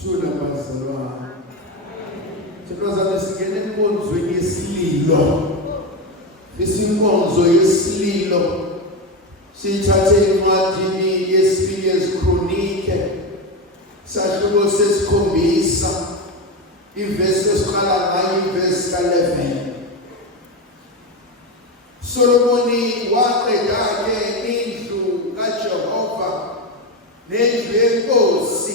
Thula bazalwane. Sibazalwane singena enkonzweni yesililo. Isinkonzo yesililo sithathe incwadi yesibili yezikronike sahluko sesikhombisa ivesi esiqala ngayo ivesi ka-11. Solomoni waqeda ke indlu kaJehova nendlu yenkosi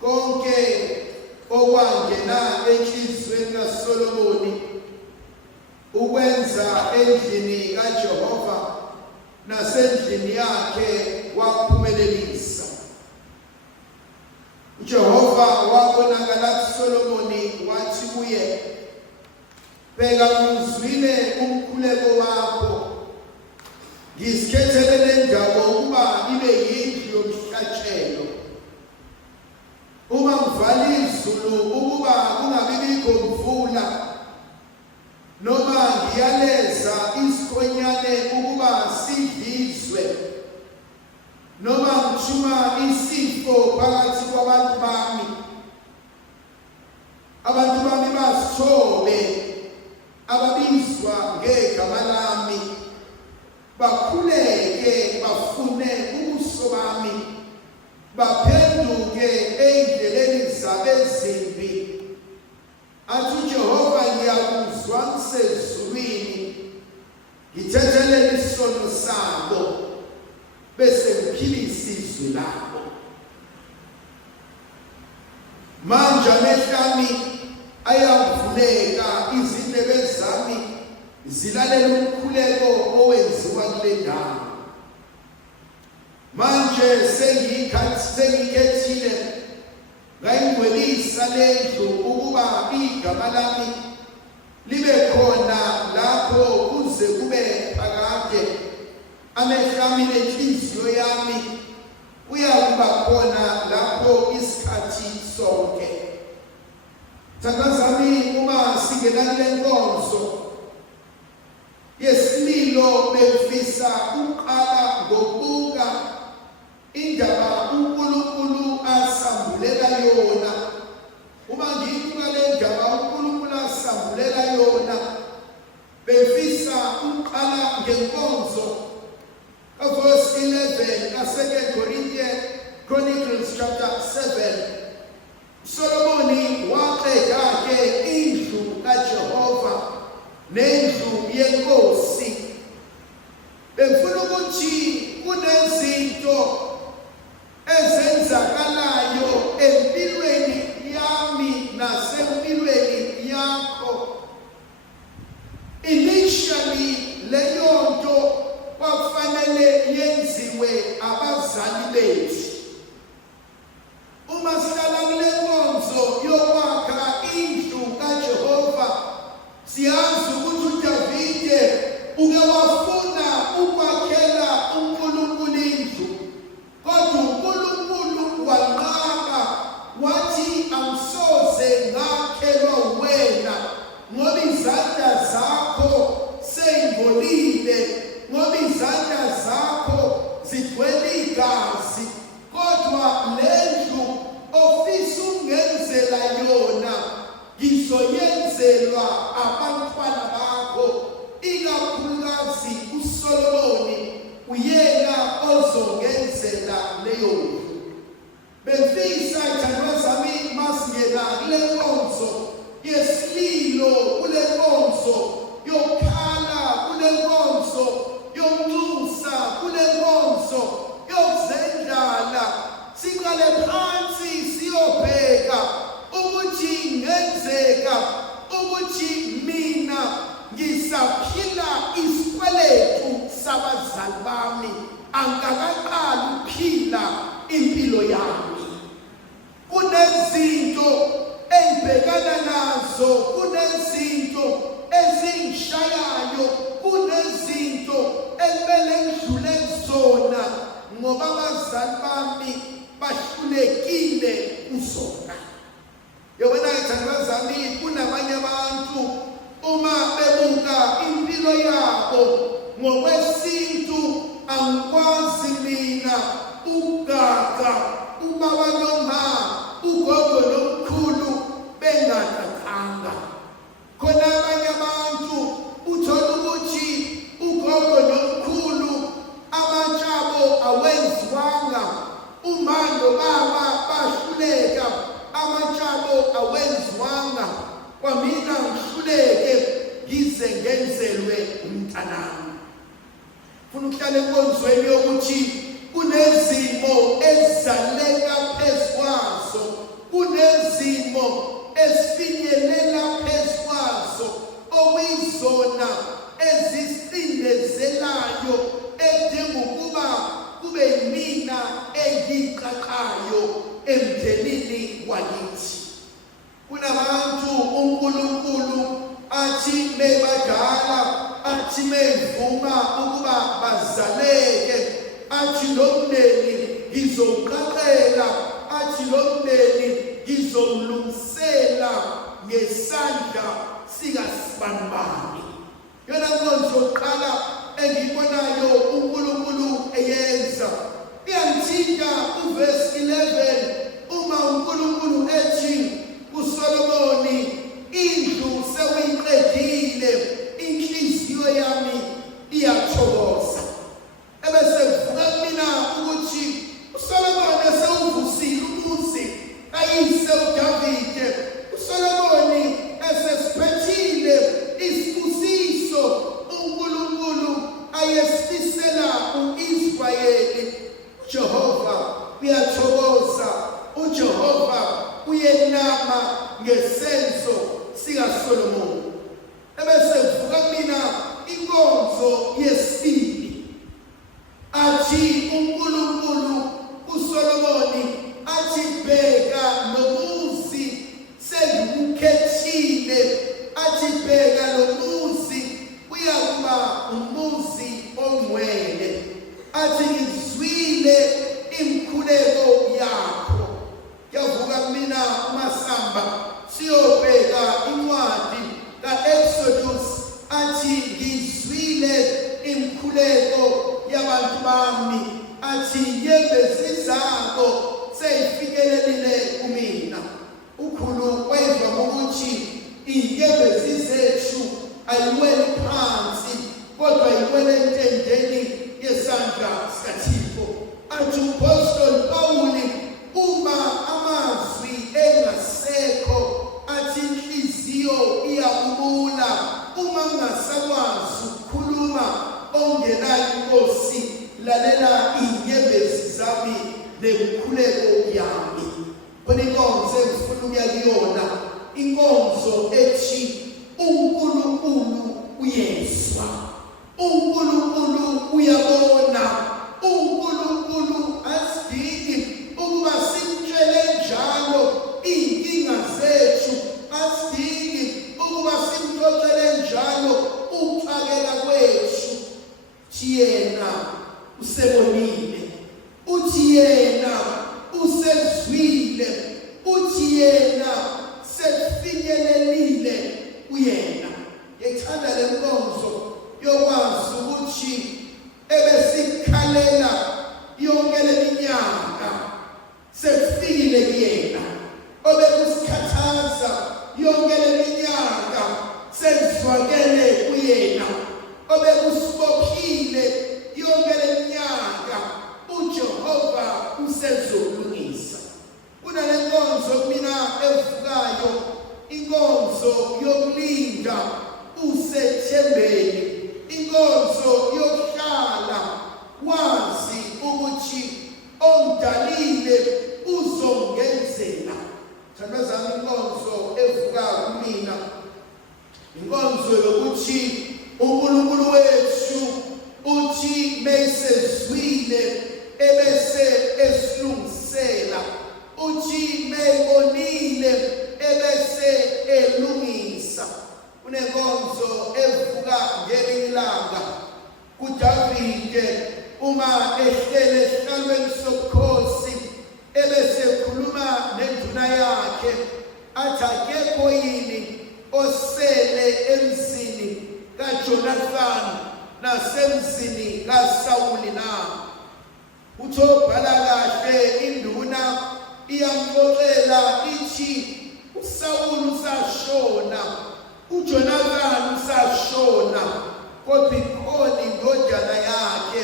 konke okwangena enhliziyweni kaSolomoni ukwenza endlini kaJehova nasendlini yakhe wakuphumelelisa. uJehova wabonakala kuSolomoni wathi kuye, bheka ngizwile umkhuleko wakho, ngisikhethele le ndawo ukuba ibe yindlu yomhlatshelo. Uma ngivala izulu ukuba kungabibikho mvula, noma ngiyaleza isikhonyane ukuba sidlizwe, noma ngithuma isifo phakathi kwabantu bami, abantu bami basithobe ababizwa ngegama lami, bakhuleke bafune ubuso bami, baphenduke endleleni zabo ezimbi. Athi uJehova, ngiyakuzwa ngisezulwini, ngithethelele isono sabo bese ngiphilisa izwi labo. Manje amehlo ami ayavuleka, izindebe zami zilalela umkhuleko owenziwa kule ndawo. Manje sengikhethile ngayingcwelisa lendlu ukuba igama lami libe khona lapho kuze kube phakade. Amehlo ami nenhliziyo yami uyakuba khona lapho isikhathi sonke. Thandazami, uma singena kule nkonzo yesililo befisa uqala ngokubuka indaba uNkulunkulu asambulela yona. Uma ngiyibuka le ndaba uNkulunkulu asambulela yona, befisa uqala ngenkonzo verse 11 ka-2 Corinthians Chronicles chapter 7. Solomoni waqeda ke indlu kaJehova nendlu yenkosi. Bengifuna ukuthi kunezinto ezenzakalayo empilweni yami nasempilweni yakho. Initially leyo nto kwafanele yenziwe abazali bethu. Uma sihlala kule nkonzo yokwakha indlu kaJehova, siyazi ukuthi uDavide uke wafuna ukwakhela uNkulunkulu indlu, kodwa uNkulunkulu wanqaba wathi angisoze ngakhelwa wena ngoba izandla zakho seyimbolile, ngoba izandla zakho zigcwele igazi. Kodwa lendlu ofisa ungenzela yona ngizoyenzelwa abantwana bakho, ikakhulukazi uSolomoni uyena ozongenzela leyo ndlu. Bengifisa izandla zami masingena kule nkonzo yesililo, kule nkonzo yokukhala, kule nkonzo yokunxusa, kule nkonzo yokuzendlala, siqale phansi siyobheka ukuthi ngenzeka ukuthi mina ngisaphila isikweletu sabazali bami, angakaqali ukuphila impilo yami. Kunezinto engibhekana nazo, kunezinto ezingishayayo, kunezinto ekumele ngidlule kuzona ngoba abazali bami bahlulekile kuzona. Yewena izandla zami, kunabanye abantu uma bebuka impilo yabo ngokwesintu, angikwazi mina ugaga ubaba noma awenziwanga kwamina ngihluleke ngize ngenzelwe umntanami. Funa ukuhlala enkonzweni yokuthi kunezimo ezaleka phezu kwazo, kunezimo esifinyelela phezu kwazo okuyizona ezisindezelayo edinga ukuba kube yimina engiqaqayo emndenini wakithi. Kunabantu uNkulunkulu athi mebadala, athi mevuma ukuba bazaleke, athi lo mndeni ngizowuqaqela, athi lo mndeni ngizowulungisela ngesandla sikasibanibani. Yona nkonzo yokuqala engiyibonayo uNkulunkulu eyenza iyangithinta uverse 11 uma uNkulunkulu ethi kuSolomoni, indlu sewuyiqedile, inhliziyo yami iyathokoza. Ebese kuvuka kumina ukuthi uSolomoni esewuvusile umuzi kayise uDavide, uSolomoni esesiphetile isibusiso uNkulunkulu ayesifisela uIsrayeli. uJehova uyathokoza, uJehova uyenama ngesenzo sikaSolomoni. Ebese kuvuka kumina inkonzo yesibili, athi uNkulunkulu kuSolomoni, athi bheka nomuzi sengiwukhethile, athi bheka lo muzi uyakuba umuzi ongcwele, athi ngizwile imkhuleko yakho. Yavuka kumina uMasamba siyobheka incwadi kaExodus, athi ngizwile imkhuleko yabantu bami, athi inyembezi zabo seyifikelelile kumina. Ukhulu weva ukuthi inyembezi zethu ayiweli phansi kodwa ayiwele entendeni yesandla sikaThixo. Athi uPostoli Pawuli, uma amazwi engasekho, athi inhliziyo iyabubula, uma ungasakwazi ukukhuluma ongenayo inkosi, lalela inyembezi zami nemkhuleko yami. Khona inkonzo engifuna ukuya kuyona, inkonzo ethi uNkulunkulu uyezwa, uNkulunkulu uyabona, uNkulunkulu asidingi ukuba simtshele njalo iy'nkinga zethu, asidingi ukuba simxoxele njalo ukuxakeka kwethu. Uthi yena usebonile, uthi yena usezwile, uthi yena sekufinyelelile kuyena. Ngiyithanda le nkonzo yokwazi ukuthi ebesikhalela yonke le minyaka sekufikile kuyena, obekusikhathaza yonke le minyaka sekuzwakele kuyena, obekusibophile yonke le minyaka uJehova usezolungisa. Kunale nkonzo kumina evukayo, inkonzo yokulinda usethembeni, inkonzo yokuhlala wazi ukuthi ongidalile uzongenzela. Thandazana inkonzo evukayo kumina, inkonzo yokuthi uNkulunkulu wethu uthi mesezwile ebese esilungisela, uthi meyibonile ebese elungisa. Kunenkonzo evuka ngelinye ilanga kuDavide uma ehlele esihlalweni sobukhosi, ebese ekhuluma nenduna yakhe, athi akekho yini osele emzini kaJonathani nasemzini kaSawuli na? Uthi obhala kahle induna iyamxoxela ithi uSawuli usashona, uJonathani usashona, kodwa ikhona indodana yakhe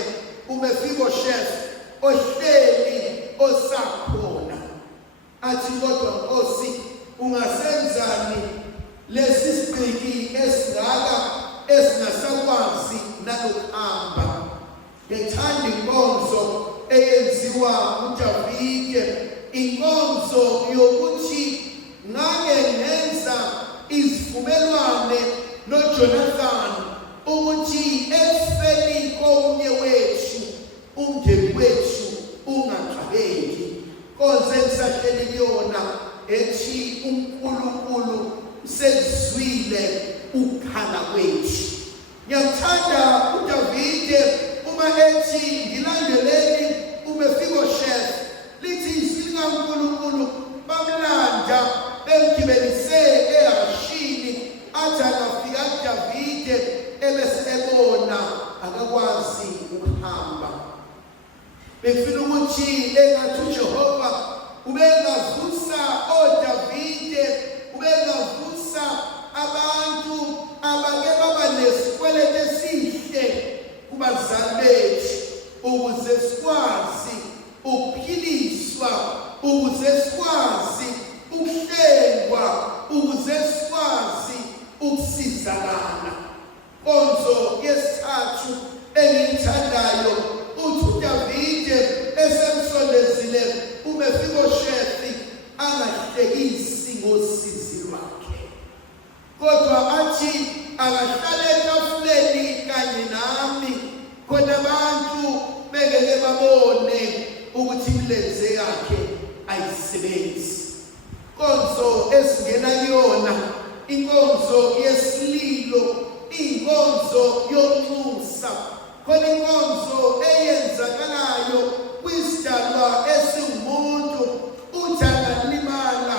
uMefiboshethi ohleli osakhona. Athi kodwa Nkosi, ungasenzani lesi sigqiki esingaka esingasakwazi nalokuhamba. Ngethanda inkonzo eyenziwa uDavide, inkonzo yokuthi ngake ngenza izivumelwane noJonathan ukuthi ekufeni komnye wethu umndeni wethu ungaxabeki. Konze ngisahleli kuyona ethi uNkulunkulu sezizwile ukukhala kwethu. Ngiyathanda uDavide uma ethi ngilandeleni uMefiboshethi, lithi isilikaNkulunkulu bamlanda bemgibelise eHashini, athi angafika kuDavide ebese ebona akakwazi ukuhamba. Befuna ukuthi engathi uJehova ubengavusa oDavide, ubengavusa abantu abake baba nesikwelete esihle kubazali bethu, ukuze sikwazi ukuphiliswa, ukuze sikwazi ukuhlengwa, ukuze sikwazi ukusizakala. Konzo yesithathu engiyithandayo uthi uDavide esemsondezile uMefiboshethi angahlekisi ngosizi lwakhe, kodwa athi akahlale etafuleni kanye nami khona abantu bengeke babone ukuthi imilenze yakhe ayisebenzi. Konzo esingena kuyona inkonzo yesililo, inkonzo yonxusa, khona inkonzo eyenzakalayo kwisidalwa esingumuntu, uthi angalimala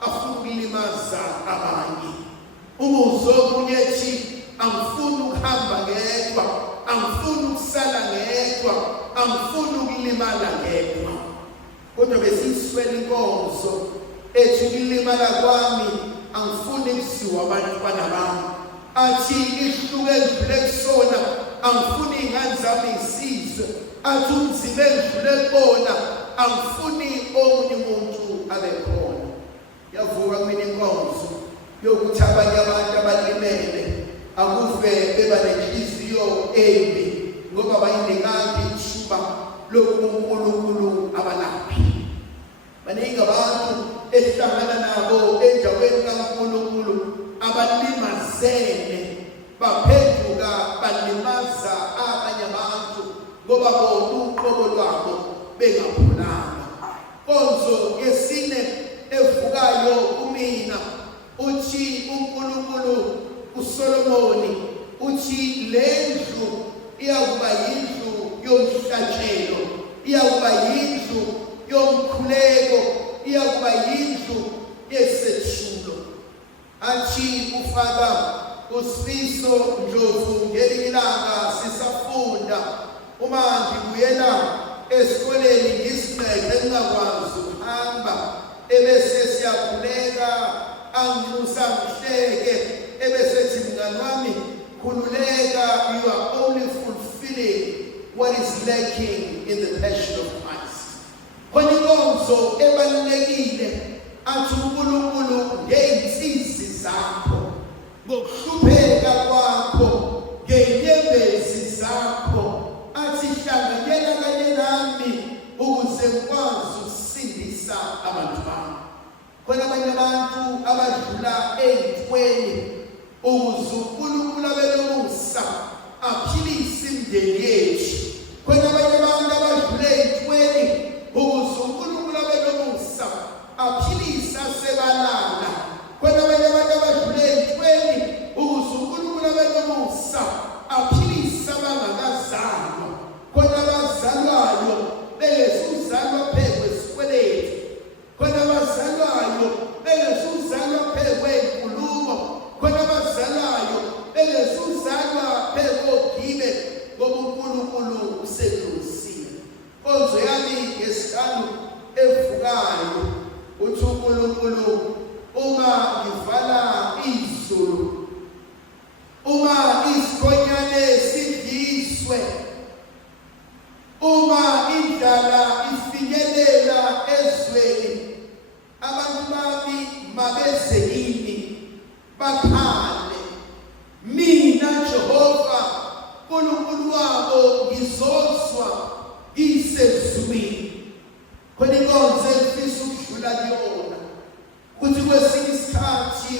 afuna ukulimaza abanye. Umuzwa omunye ethi angifuni ukuhamba ngedwa, angifuni ukusala ngedwa, angifuni ukulimala ngedwa. Kodwa besiyiswela inkonzo ethi ukulimala kwami angifuni kusiwa abantwana bami, athi ihluke edlule kusona angifuni iy'ngane zami zisizwe, athi umzimba edlule kubona angifuni omunye umuntu abe khona. Yavuka kumina inkonzo yokuthi abanye abantu abalimele akuve beba nenhliziyo embi ngoba bayinekanga ithuba lokuNkulunkulu abalaphi. Baningi abantu esihlangana nabo endaweni kaNkulunkulu abalimazene, baphenduka balimaza abanye abantu ngoba bona uqobo lwabo bengaphulanga. Konzo yesine evukayo kumina uthi uNkulunkulu uSolomoni uthi lendlu iyakuba yindlu yomhlatshelo, iyakuba yindlu yomkhuleko, iyakuba yindlu yesethulo. Athi ufaka uSifiso Ndlovu ngelinye ilanga sisafunda, uma ngibuyela esikoleni ngisiqede engingakwazi ukuhamba, ebese siyakhuleka anginusa ngihleke, ebese ethi mngani wami khululeka, you are only fulfilling what is lacking in the passion of Christ. Khona inkonzo ebalulekile athi uNkulunkulu ngey'nsizi zakho, ngokuhlupheka kwakho, ngey'nyembezi zakho, athi hlanganyela kanye nami ukuze ngikwazi ukusindisa abantu bami. Khona abanye abantu abadlula ey'ntweni ukuze uNkulunkulu abelomusa aphilise imindeni yethu. Khona abanye abantu abadlula ey'ntweni ukuze uNkulunkulu abelomusa aphilise asebalala. Khona abanye abantu abadlula ey'ntweni ukuze uNkulunkulu abelomusa aphilise abangakazalwa. Khona abazalwayo bengezuzalwa phezu kwesikweletu, khona abazalwayo bengezuzalwa phezu kwey'nkulumo, khona abazalwayo bengezuzalwa phezu kogibe, ngoba uNkulunkulu bakhale, mina Jehova uNkulunkulu wabo ngizozwa ngisezulwini. Khona inkonzo efisa ukudlula kuyona ukuthi kwesinye isikhathi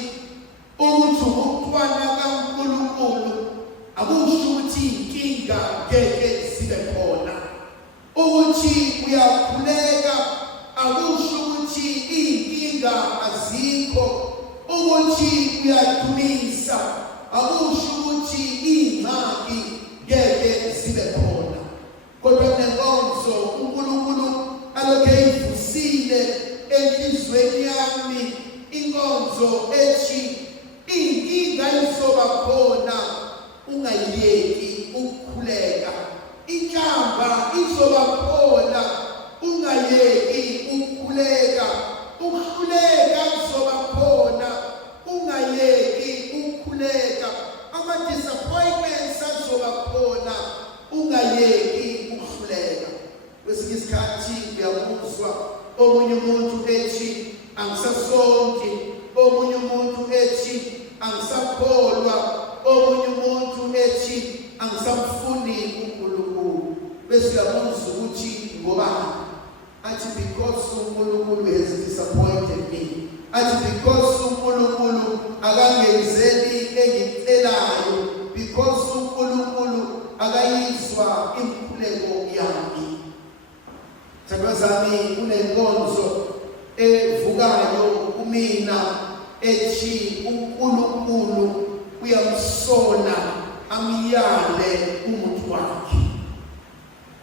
ukuthi umntwana kaNkulunkulu akusho ukuthi inkinga ngeke zibe khona, ukuthi uyakhuleka akusho ukuthi inkinga azikho, ukuthi uyadumisa akusho ukuthi ingxaki ngeke zibe khona. Kodwa nenkonzo uNkulunkulu alokhu eyivusile enhlizweni yami inkonzo ethi inkinga izoba khona, ungayeki ukukhuleka. Inhlamba izoba khona, ungayeki ukukhuleka. Ukuhluleka kuzoba khona, ungayeki ukukhuleka. Ama-disappointments azoba khona, ungayeki ukuhluleka. Kwesinye isikhathi uyakuzwa omunye umuntu ethi angisasonki, omunye umuntu ethi angisakholwa, omunye umuntu ethi angisamfuni uNkulunkulu. Bese uyabuzwa ukuthi ngobani? Athi because uNkulunkulu has disappointed me. Athi because uNkulunkulu akangenzeli engicelayo, because uNkulunkulu akayizwa imkhuleko yami. Sabazami kunenkonzo evukayo kumina ethi uNkulunkulu uyamsona amyale umuntu wakhe.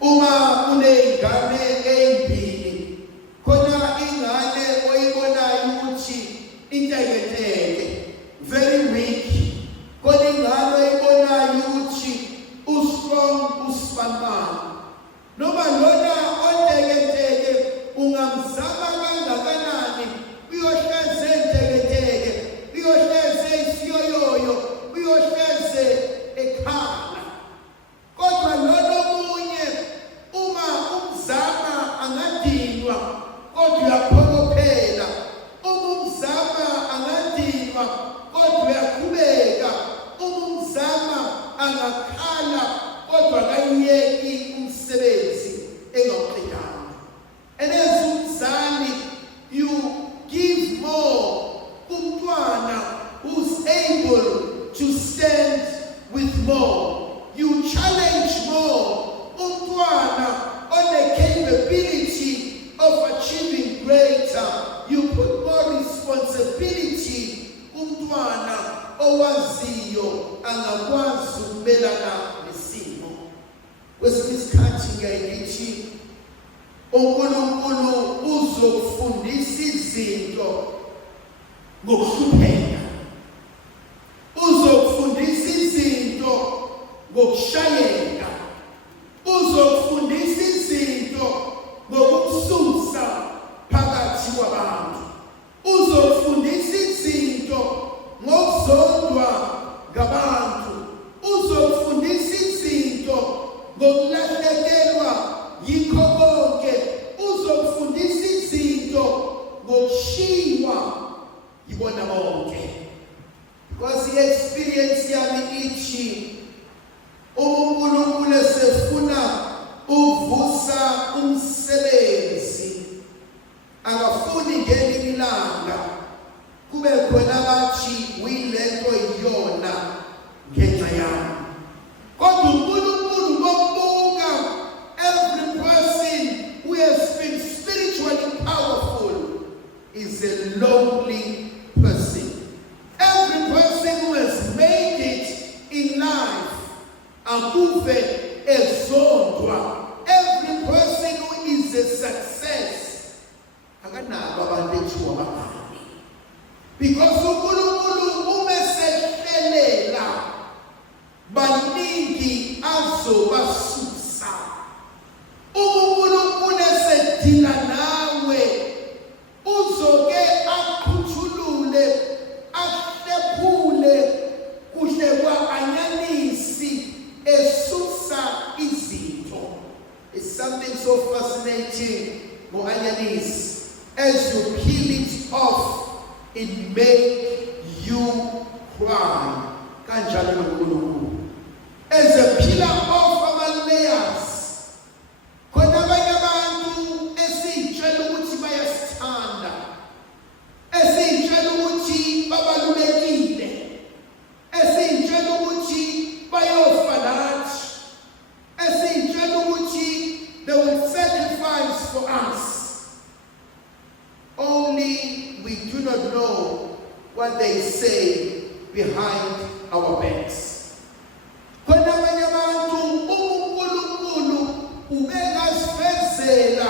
Uma uneyingane ezimbili, khona ingane oyibonayo ukuthi inteketeke, very weak, khona ingane oyibonayo ukuthi ustrong, usifanana. Noma lona onteketeke ungamzama kangakanani uyohleze enteketeke, uyohleze isiyoyoyo, uyohleze ekhala. Kodwa lona omunye uma umzama angadinwa, kodwa uyaphokophela. Uma umzama angadinwa, kodwa uyaqhubeka. Uma umzama angakhala, kodwa akayeki umsebenzi engawuqedanga. And as umzali, you give more kumntwana who's able to stand with more. You challenge more umntwana on the capability of achieving greater. You put more responsibility umntwana owaziyo angakwazi ukumelana nesimo. Kwesinye isikhathi ngiyayithi uNkulunkulu uzokufundisa izinto ngokuhlupheka, uzokufundisa izinto ngokushayeka, uzokufundisa izinto ngokukususa phakathi kwabantu, uzokufundisa izinto ngokuzondwa ngabantu, uzokufundisa izinto ngokulahlekelwa yikho konke, uzokufundisa izinto ngokushiywa yibona bonke. Because i-experience yami ithi uNkulunkulu esefuna uvusa umsebenzi, akafuni ngelinye ilanga kube khona abathi uyilento iyona ngenxa yami. Kodwa uNkulunkulu bokubuka every person who has been spiritually powerful is a lonely person. Every person who has made it in life, akuve ezondwa. Every person who is a success, akanabo abantu ethiwa abangani. Because uNkulunkulu umesehelela baningi azobasusa. uNkulunkulu esedila nawe uzoke aqhuthulule, ahlephule kuhle kwa-anyanisi esusa izinto. It's something so fascinating ngo-anyanisi. As you peel it off, it makes you Why? Kanjalo noNkulunkulu. As a pillar of our layers. Khona abanye abantu esitshela ukuthi bayasithanda. Esitshela ukuthi babalulekile. Esitshela ukuthi bayofa nathi. Esitshela ukuthi they will sacrifice for us. Only we do not know what they say behind our backs. Khona abanye abantu uNkulunkulu ubekasifezela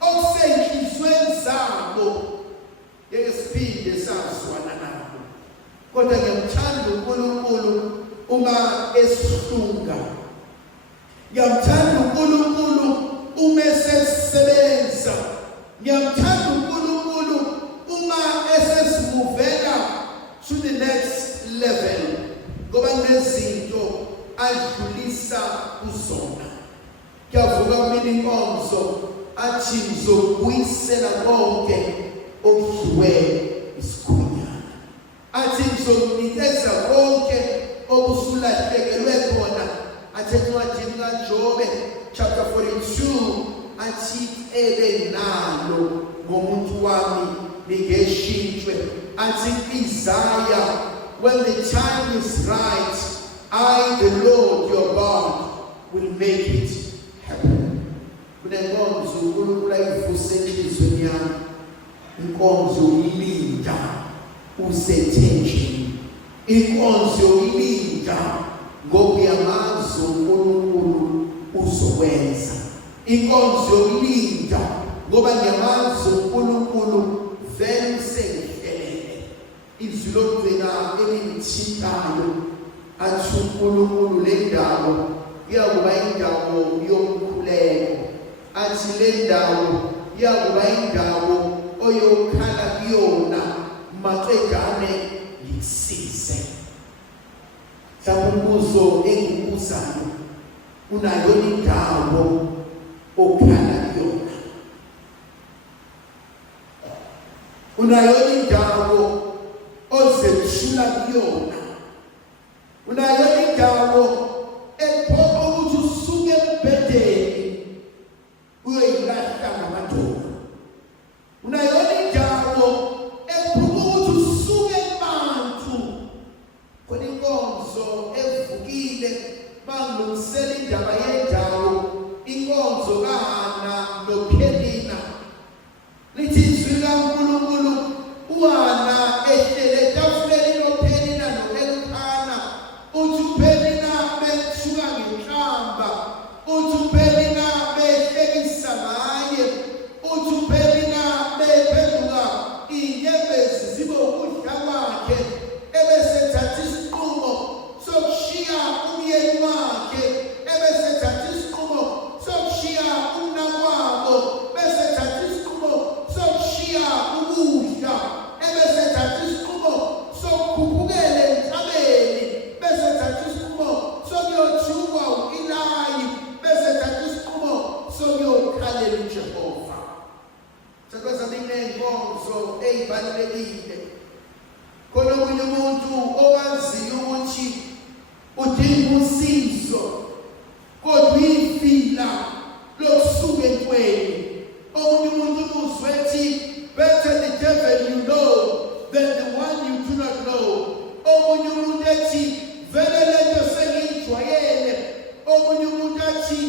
okusenhlizweni zabo ngeke siphinde sazwana nabo. Kodwa ngiyamthanda uNkulunkulu uma esihlunga. Ngiyamthanda uNkulunkulu uma esesebenza. Ngiyamthanda uNkulunkulu uma esesimuvela to the next level. Ngoba nezinto adlulisa kuzona. Kuyavuka kumina inkonzo athi ngizokubuyisela konke okudliwe isikhunyana. Athi ngizokunikeza konke okusulahlekele khona. Athi encwadini kaJobe chapter 42 athi ebe nalo ngomuntu wami ngeshintshwe. Athi Isaiah, when the time is right, I, the Lord your God, will make it happen. Kunenkonzo uNkulunkulu ayivuse enhlizweni yami. Inkonzo ilinda usethenjini. Inkonzo ilinda ngoba yamazo uNkulunkulu uzokwenza. Inkonzo ilinda ngoba yamazo uNkulunkulu vele usengihlelele. Izwi lokugcina elithitayo athi uNkulunkulu le ndawo iyakuba indawo yomkhuleko. Athi le ndawo iyakuba indawo oyokhala kuyona maqedane ngikusize. Umbuzo engikubuzayo, unayo indawo okhala kuyona? Unayo indawo ozethula kuyona? Unayo indawo ephoqa ukuthi usuke embhedeni uyoyilahla ngamadolo? Unayo indawo ephoqa ukuthi usuke kubantu khona inkonzo evukile bangilungisela indaba yendawo, inkonzo kaHana noPhenina. Lithi izwi likaNkulunkulu uHana ehlele etafuleni noPhenina noElkana. Uthi uPhenina bethuka ngenhlamba. Uthi uPhenina behlekisa ngaye. Uthi uPhenina bephenduka inyembezi zibe ukudla kwakhe. Ebesethatha isinqumo sokushiya umyeni wakhe. Ebesethatha isinqumo sokushiya umnakwabo. Besethatha isinqumo sokushiya ukudla. Ebesethatha isinqumo sokukhuphukela emhlabeni. Besethatha isinqumo sokuyojukwa uIlayi. Besethatha isinqumo sokuyokhalela uJehova. Sakwazi inenkonzo ezibalulekile. Khona omunye umuntu owaziyo ukuthi udinga usizo kodwa uyifila lokusuka entweni. Omunye umuntu uzwe ethi better the devil you know than the one you do not know. Omunye umuntu ethi vele lento sengiyijwayele. Omunye umuntu athi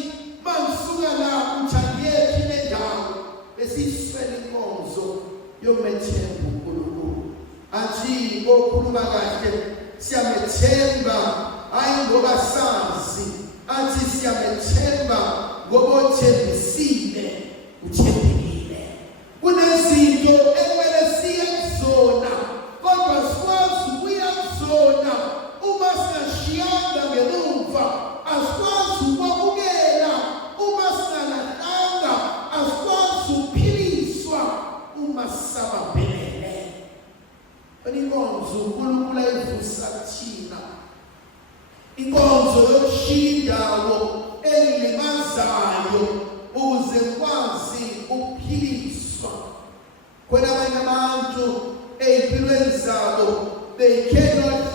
mangisuka la uthangiyephi le ndawo. Besiswele inkonzo yomethemba uNkulunkulu. Athi okhuluma kahle siyamethemba hayi ngoba sazi. Athi siyamethemba ngoba uthembisile, uthembekile. Kunezinto ekumele siye kuzona kodwa sikwazi ukuya kuzona uma singashiyanga ngemuva. Asikwazi ukwamukela uma singalahlanga. Asikwazi ukuphiliswa uma sisabambelele. Inkonzo uNkulunkulu ayivusa kuthina. Inkonzo yokushiya indawo elimazayo ukuze kwazi ukuphiliswa. Khona abanye abantu ezimpilweni zabo they cannot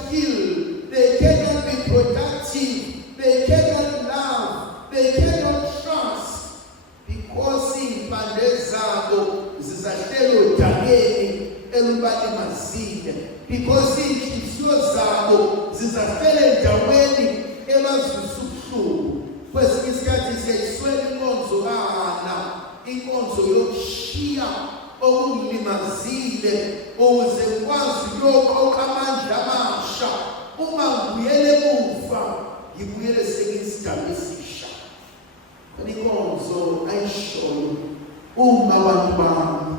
ubalimazile, because iy'nhliziyo zabo zizafele endaweni ebazwisa ubuhlungu. Kwesinye isikhathi siyayiswela inkonzo kana, inkonzo yokushiya okulimazile ukuze ngikwazi ukuyoqoqa amandla amasha. Uma ngibuyele emuva, ngibuyele sengiyisidalwa esisha. Inkonzo ayishoyo uma abantu bami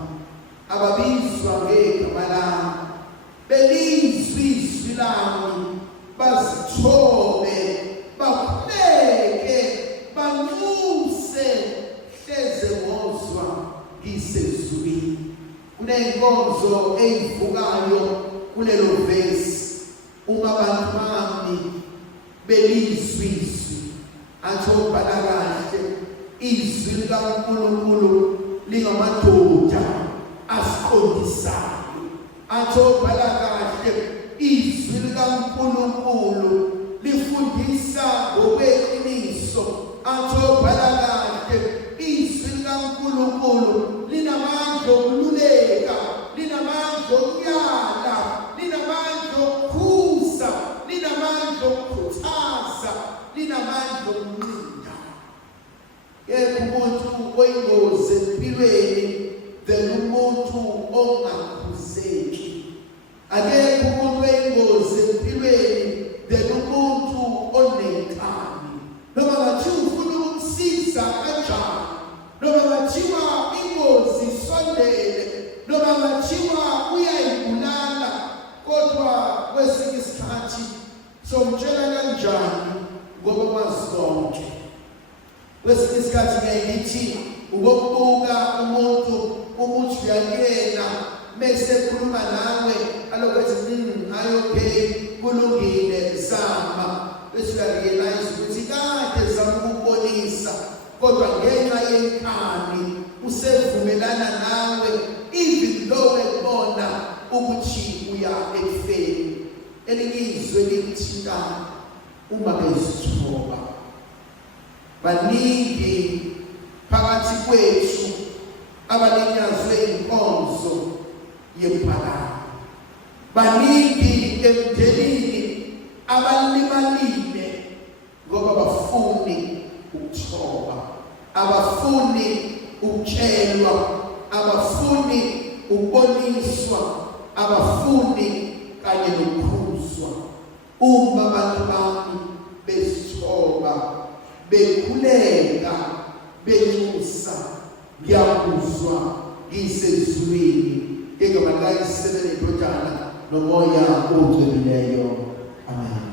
ababizwa ngegama lami belizwe izwi lami, bazithobe, bakhuleke, banyuse, hleze ngozwa ngisezulwini. Kunenkonzo eyivukayo kulelo vesi. Uma abantu bami belizwe izwi, athi ubhala kahle, izwi likaNkulunkulu lingamadoda asiqondisayo. Athi ubhala kahle, izwi likaNkulunkulu lifundisa ngokweqiniso. Athi ubhala kahle, izwi likaNkulunkulu linamandla okululeka, linamandla okuyala, linamandla okukhuza, linamandla okukhuthaza, linamandla okunqinda. Yekho umuntu oyingozi empilweni than umuntu ongakhuzeki. Akekho umuntu oyingozi empilweni than umuntu onenkani. Noma ngathiwa ufuna ukumsiza kanjani, noma ngathiwa ingozi isondele, noma ngathiwa uyayibulala, kodwa kwesinye isikhathi somtshela kanjani ngoba kwazi konke. Kwesinye isikhathi ngiyithi ukubuka umuntu ukuthi uyakena mase ekhuluma nawe alokwethi okay kulungile zama, bese uyarealize ukuthi kade zama ukubonisa, kodwa ngenxa yenkani usevumelana nawe even though ebona ukuthi uya ekufeni. Elinizwe lithinta uma bezithoba. Baningi phakathi kwethu abalinyazwe inkonzo yempalalo. Baningi emndenini abalimalile ngoba bafuni ukuthoba, abafuni ukutshelwa, abafuni ukuboniswa, abafuni kanye nokukhuzwa. Uma abantu bami bezithoba, bekhuleka, benyusa, ngiyakuzwa ngisezulwini. Igama likaNkulunkulu lisebenza nomoya ogcweleyo. Amen.